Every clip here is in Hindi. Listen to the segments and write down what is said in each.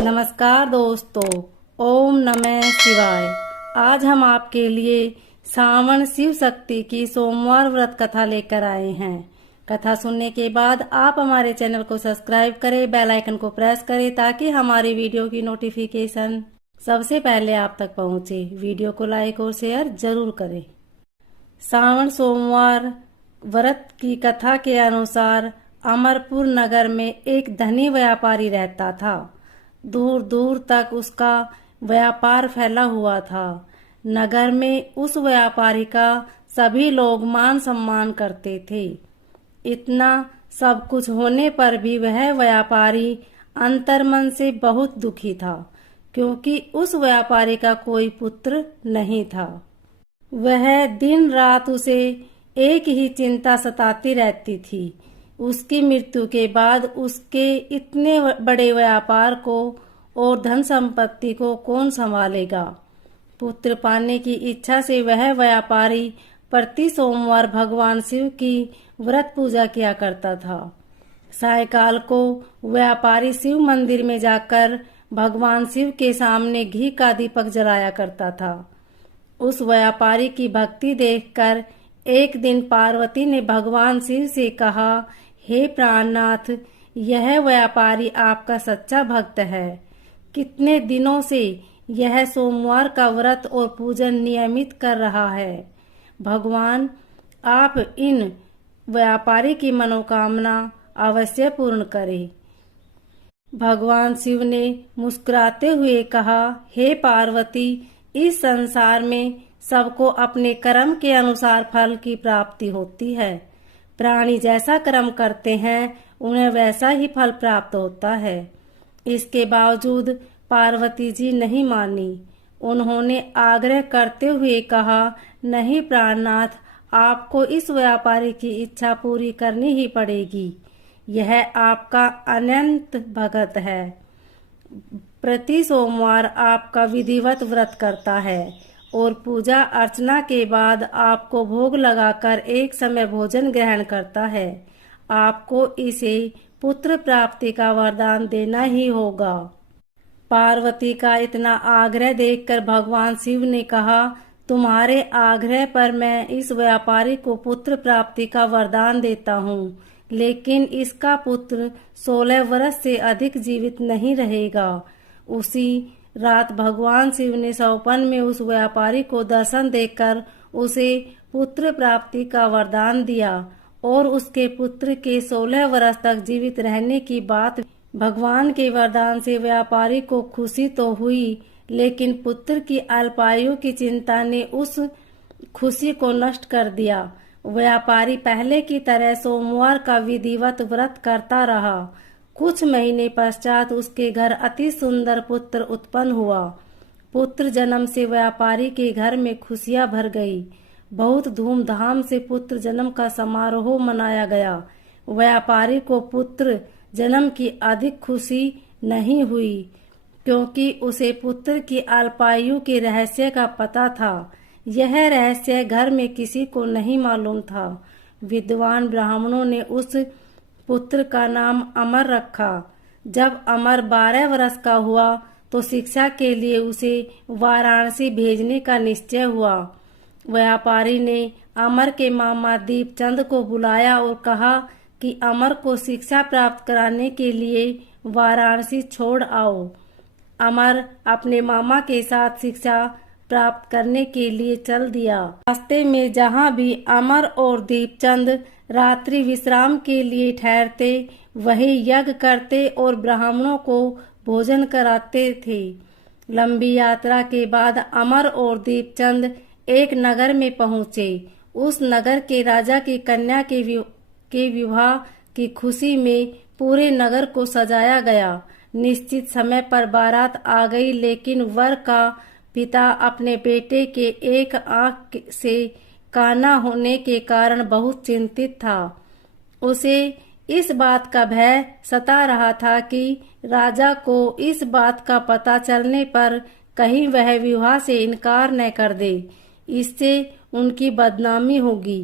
नमस्कार दोस्तों, ओम नमः शिवाय। आज हम आपके लिए श्रावण शिव शक्ति की सोमवार व्रत कथा लेकर आए हैं। कथा सुनने के बाद आप हमारे चैनल को सब्सक्राइब करें, बेल आइकन को प्रेस करें ताकि हमारी वीडियो की नोटिफिकेशन सबसे पहले आप तक पहुंचे। वीडियो को लाइक और शेयर जरूर करें। श्रावण सोमवार व्रत की कथा के अनुसार अमरपुर नगर में एक धनी व्यापारी रहता था। दूर दूर तक उसका व्यापार फैला हुआ था। नगर में उस व्यापारी का सभी लोग मान सम्मान करते थे। इतना सब कुछ होने पर भी वह व्यापारी अंतर्मन से बहुत दुखी था, क्योंकि उस व्यापारी का कोई पुत्र नहीं था। वह दिन रात उसे एक ही चिंता सताती रहती थी। उसकी मृत्यु के बाद उसके इतने बड़े व्यापार को और धन संपत्ति को कौन संभालेगा। पुत्र पाने की इच्छा से वह व्यापारी प्रति सोमवार भगवान शिव की व्रत पूजा किया करता था। सायकाल को व्यापारी शिव मंदिर में जाकर भगवान शिव के सामने घी का दीपक जलाया करता था। उस व्यापारी की भक्ति देखकर एक दिन पार्वती ने भगवान शिव से कहा, हे प्राणनाथ, यह व्यापारी आपका सच्चा भक्त है। कितने दिनों से यह सोमवार का व्रत और पूजन नियमित कर रहा है। भगवान, आप इन व्यापारी की मनोकामना अवश्य पूर्ण करें। भगवान शिव ने मुस्कुराते हुए कहा, हे पार्वती, इस संसार में सबको अपने कर्म के अनुसार फल की प्राप्ति होती है। प्राणी जैसा कर्म करते हैं उन्हें वैसा ही फल प्राप्त होता है। इसके बावजूद पार्वती जी नहीं मानी। उन्होंने आग्रह करते हुए कहा, नहीं प्राणनाथ, आपको इस व्यापारी की इच्छा पूरी करनी ही पड़ेगी। यह आपका अनंत भगत है। प्रति सोमवार आपका विधिवत व्रत करता है और पूजा अर्चना के बाद आपको भोग लगाकर एक समय भोजन ग्रहण करता है। आपको इसे पुत्र प्राप्ति का वरदान देना ही होगा। पार्वती का इतना आग्रह देखकर भगवान शिव ने कहा, तुम्हारे आग्रह पर मैं इस व्यापारी को पुत्र प्राप्ति का वरदान देता हूँ, लेकिन इसका पुत्र 16 वर्ष से अधिक जीवित नहीं रहेगा। उसी रात भगवान शिव ने सौपन में उस व्यापारी को दर्शन देकर उसे पुत्र प्राप्ति का वरदान दिया और उसके पुत्र के 16 वर्ष तक जीवित रहने की बात। भगवान के वरदान से व्यापारी को खुशी तो हुई, लेकिन पुत्र की अल्पायु की चिंता ने उस खुशी को नष्ट कर दिया। व्यापारी पहले की तरह सोमवार का विधिवत व्रत करता रहा। कुछ महीने पश्चात उसके घर अति सुंदर पुत्र उत्पन्न हुआ। पुत्र जन्म से व्यापारी के घर में खुशियां भर गई। बहुत धूमधाम से पुत्र जन्म का समारोह मनाया गया। व्यापारी को पुत्र जन्म की अधिक खुशी नहीं हुई, क्योंकि उसे पुत्र की अल्पायु के रहस्य का पता था। यह रहस्य घर में किसी को नहीं मालूम था। विद्वान ब्राह्मणों ने उस पुत्र का नाम अमर रखा। जब अमर 12 वर्ष का हुआ तो शिक्षा के लिए उसे वाराणसी भेजने का निश्चय हुआ। व्यापारी ने अमर के मामा दीपचंद को बुलाया और कहा कि अमर को शिक्षा प्राप्त कराने के लिए वाराणसी छोड़ आओ। अमर अपने मामा के साथ शिक्षा प्राप्त करने के लिए चल दिया। रास्ते में जहाँ भी अमर और दीपचंद रात्रि विश्राम के लिए ठहरते, वही यज्ञ करते और ब्राह्मणों को भोजन कराते थे। लंबी यात्रा के बाद अमर और दीपचंद एक नगर में पहुँचे। उस नगर के राजा की कन्या के विवाह की खुशी में पूरे नगर को सजाया गया। निश्चित समय पर बारात आ गई, लेकिन वर का पिता अपने बेटे के एक आंख से काना होने के कारण बहुत चिंतित था। उसे इस बात का भय सता रहा था कि राजा को इस बात का पता चलने पर कहीं वह विवाह से इनकार न कर दे, इससे उनकी बदनामी होगी।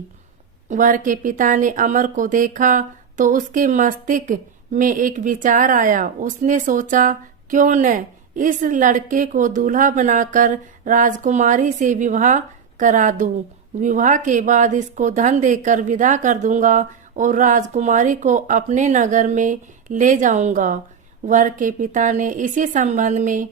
वर के पिता ने अमर को देखा तो उसके मस्तिष्क में एक विचार आया। उसने सोचा क्यों न इस लड़के को दूल्हा बनाकर राजकुमारी से विवाह करा दूं। विवाह के बाद इसको धन देकर विदा कर दूंगा और राजकुमारी को अपने नगर में ले जाऊंगा। वर के पिता ने इसी संबंध में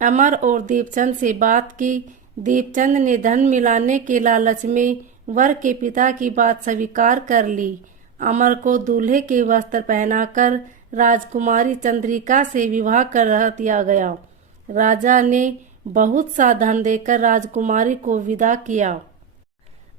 अमर और दीपचंद से बात की। दीपचंद ने धन मिलाने के लालच में वर के पिता की बात स्वीकार कर ली। अमर को दूल्हे के वस्त्र पहनाकर राजकुमारी चंद्रिका से विवाह कर दिया गया। राजा ने बहुत सा धन देकर राजकुमारी को विदा किया।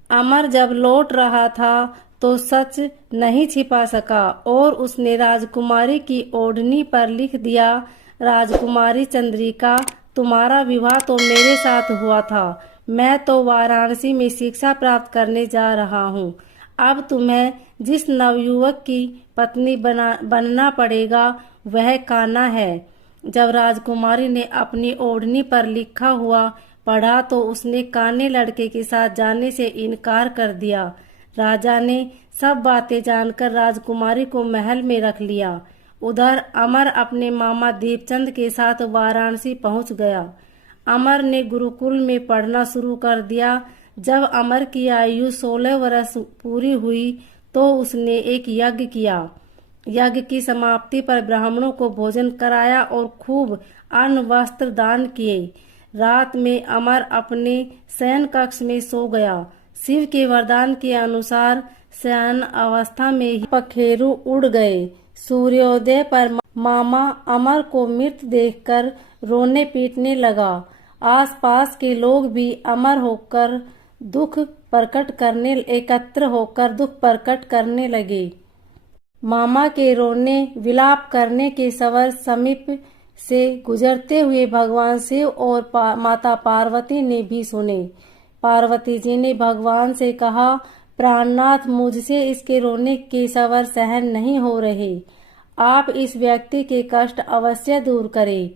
अमर जब लौट रहा था तो सच नहीं छिपा सका और उसने राजकुमारी की ओढ़नी पर लिख दिया, राजकुमारी चंद्रिका, तुम्हारा विवाह तो मेरे साथ हुआ था। मैं तो वाराणसी में शिक्षा प्राप्त करने जा रहा हूँ। अब तुम्हें जिस नवयुवक की पत्नी बनना पड़ेगा वह कान्हा है। जब राजकुमारी ने अपनी ओढ़नी पर लिखा हुआ पढ़ा तो उसने काने लड़के के साथ जाने से इनकार कर दिया। राजा ने सब बातें जानकर राजकुमारी को महल में रख लिया। उधर अमर अपने मामा दीपचंद के साथ वाराणसी पहुंच गया। अमर ने गुरुकुल में पढ़ना शुरू कर दिया। जब अमर की आयु 16 वर्ष पूरी हुई तो उसने एक यज्ञ किया। यज्ञ की समाप्ति पर ब्राह्मणों को भोजन कराया और खूब अन्न वस्त्र दान किए। रात में अमर अपने शयन कक्ष में सो गया। शिव के वरदान के अनुसार शयन अवस्था में ही पखेरु उड़ गए। सूर्योदय पर मामा अमर को मृत देखकर रोने पीटने लगा। आसपास के लोग भी अमर होकर दुख एकत्र होकर दुख प्रकट करने लगे। मामा के रोने विलाप करने के स्वर समीप से गुजरते हुए भगवान शिव और माता पार्वती ने भी सुने। पार्वती जी ने भगवान से कहा, प्राणनाथ, मुझसे इसके रोने के स्वर सहन नहीं हो रहे। आप इस व्यक्ति के कष्ट अवश्य दूर करें।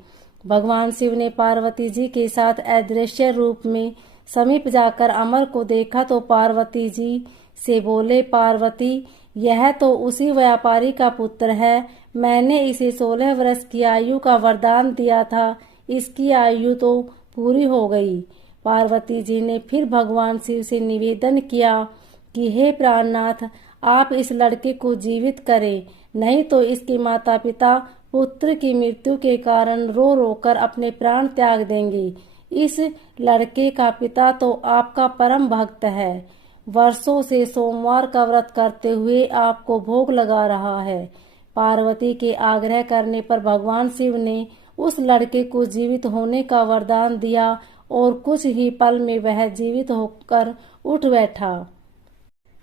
भगवान शिव ने पार्वती जी के साथ अदृश्य रूप में समीप जाकर अमर को देखा तो पार्वती जी से बोले, पार्वती, यह तो उसी व्यापारी का पुत्र है। मैंने इसे 16 वर्ष की आयु का वरदान दिया था। इसकी आयु तो पूरी हो गई। पार्वती जी ने फिर भगवान शिव से निवेदन किया कि हे प्राणनाथ, आप इस लड़के को जीवित करें, नहीं तो इसके माता पिता पुत्र की मृत्यु के कारण रो रो कर अपने प्राण त्याग देंगे। इस लड़के का पिता तो आपका परम भक्त है। वर्षों से सोमवार का व्रत करते हुए आपको भोग लगा रहा है। पार्वती के आग्रह करने पर भगवान शिव ने उस लड़के को जीवित होने का वरदान दिया और कुछ ही पल में वह जीवित होकर उठ बैठा।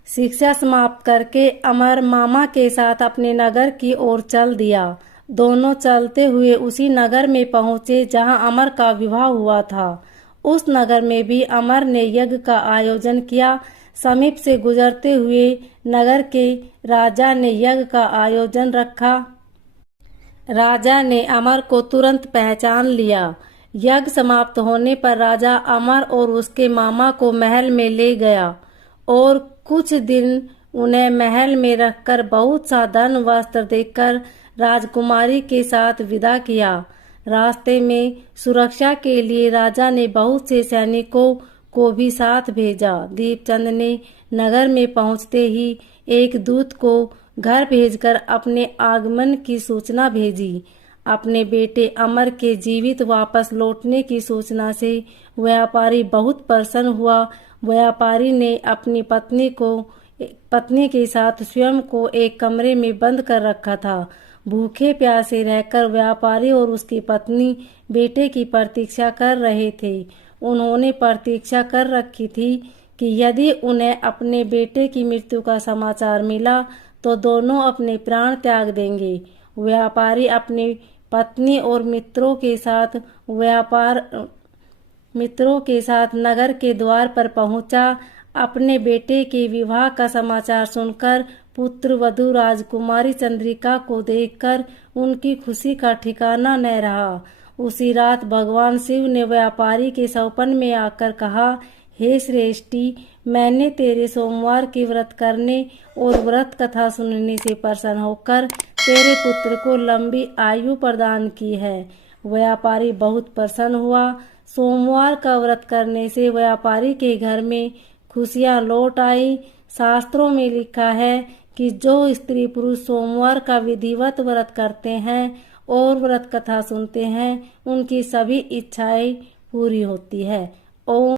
शिक्षा समाप्त करके अमर मामा के साथ अपने नगर की ओर चल दिया। दोनों चलते हुए उसी नगर में पहुंचे जहां अमर का विवाह हुआ था। उस नगर में भी अमर ने यज्ञ का आयोजन किया। समीप से गुजरते हुए नगर के राजा ने यज्ञ का आयोजन रखा। राजा ने अमर को तुरंत पहचान लिया। यज्ञ समाप्त होने पर राजा अमर और उसके मामा को महल में ले गया और कुछ दिन उन्हें महल में रखकर बहुत सा धन वस्त्र देकर राजकुमारी के साथ विदा किया। रास्ते में सुरक्षा के लिए राजा ने बहुत से सैनिकों को भी साथ भेजा। दीपचंद ने नगर में पहुंचते ही एक दूत को घर भेजकर अपने आगमन की सूचना भेजी। अपने बेटे अमर के जीवित वापस लौटने की सूचना से व्यापारी बहुत प्रसन्न हुआ। व्यापारी ने अपनी पत्नी के साथ स्वयं को एक कमरे में बंद कर रखा था। भूखे प्यासे रहकर व्यापारी और उसकी पत्नी बेटे की प्रतीक्षा कर रहे थे। उन्होंने प्रतीक्षा कर रखी थी कि यदि उन्हें अपने बेटे की मृत्यु का समाचार मिला तो दोनों अपने प्राण त्याग देंगे। व्यापारी अपनी पत्नी और मित्रों के साथ नगर के द्वार पर पहुंचा। अपने बेटे के विवाह का समाचार सुनकर पुत्र वधू राजकुमारी चंद्रिका को देखकर उनकी खुशी का ठिकाना न रहा। उसी रात भगवान शिव ने व्यापारी के सपन में आकर कहा, हे श्रेष्ठी, मैंने तेरे सोमवार की व्रत करने और व्रत कथा सुनने से प्रसन्न होकर तेरे पुत्र को लंबी आयु प्रदान की है। व्यापारी बहुत प्रसन्न हुआ। सोमवार का व्रत करने से व्यापारी के घर में खुशियां लौट आई। शास्त्रों में लिखा है कि जो स्त्री पुरुष सोमवार का विधिवत व्रत करते हैं और व्रत कथा सुनते हैं, उनकी सभी इच्छाएं पूरी होती है। ओम